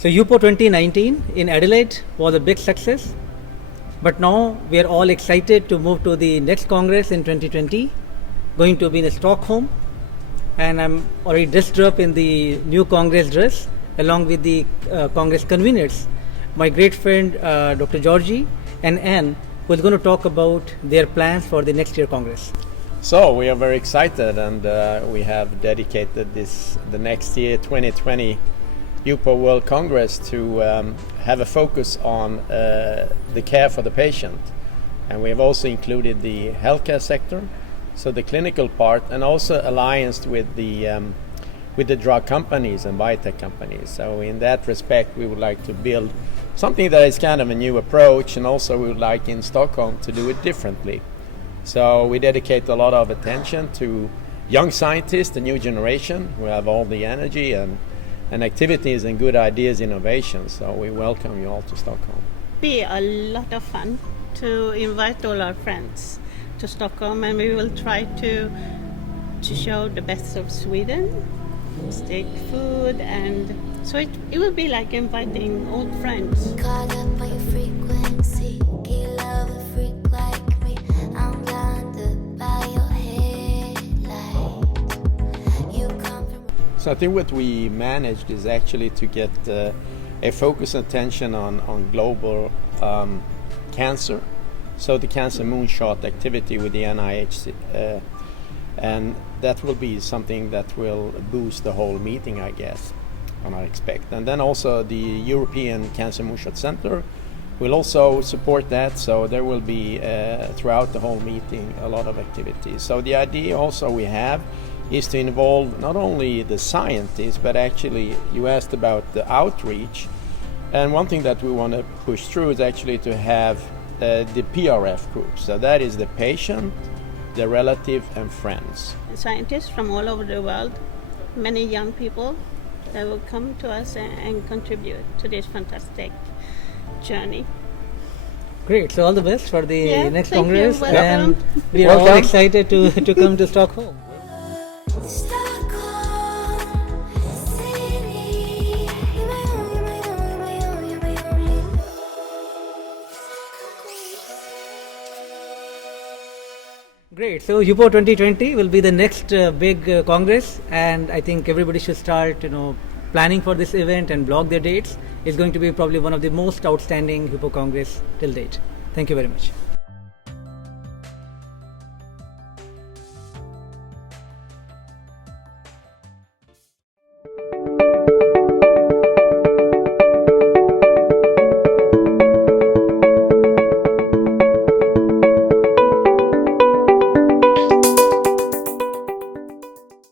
So HUPO 2019 in Adelaide was a big success, but now we are all excited to move to the next Congress in 2020, going to be in Stockholm, and I'm already dressed up in the new Congress dress along with the Congress conveners, my great friend Dr. Gyorgy and Anne, who is going to talk about their plans for the next year Congress. So we are very excited, and we have dedicated the next year 2020 HUPO World Congress to have a focus on the care for the patient, and we have also included the healthcare sector, so the clinical part, and also alliance with the drug companies and biotech companies. So in that respect, we would like to build something that is kind of a new approach, and also we would like in Stockholm to do it differently. So we dedicate a lot of attention to young scientists, the new generation, who have all the energy and activities and good ideas, innovations. So we welcome you all to Stockholm. Be a lot of fun to invite all our friends to Stockholm, and we will try to show the best of Sweden, state food, and so it will be like inviting old friends. Caught up on your frequency, can you love a freak like me? I'm blinded by your headlight. You come from. So I think what we managed is actually to get a focus and attention on global cancer. So the cancer Moonshot activity with the NIH, and that will be something that will boost the whole meeting, I guess, and I expect. And then also the European Cancer Moonshot Center will also support that, so there will be throughout the whole meeting a lot of activities. So the idea also we have is to involve not only the scientists, but actually you asked about the outreach, and one thing that we want to push through is actually to have the PRF group. So that is the patient, the relative and friends. Scientists from all over the world, many young people that will come to us and contribute to this fantastic journey. Great, so all the best for the next thank you. Congress, Welcome. and we are all excited to come to Stockholm. Stockholm City, you're my own, you're my own, you're my own, you're my only. Great, so HUPO 2020 will be the next big Congress, and I think everybody should start planning for this event and block their dates. It's going to be probably one of the most outstanding HUPO Congress till date. Thank you very much.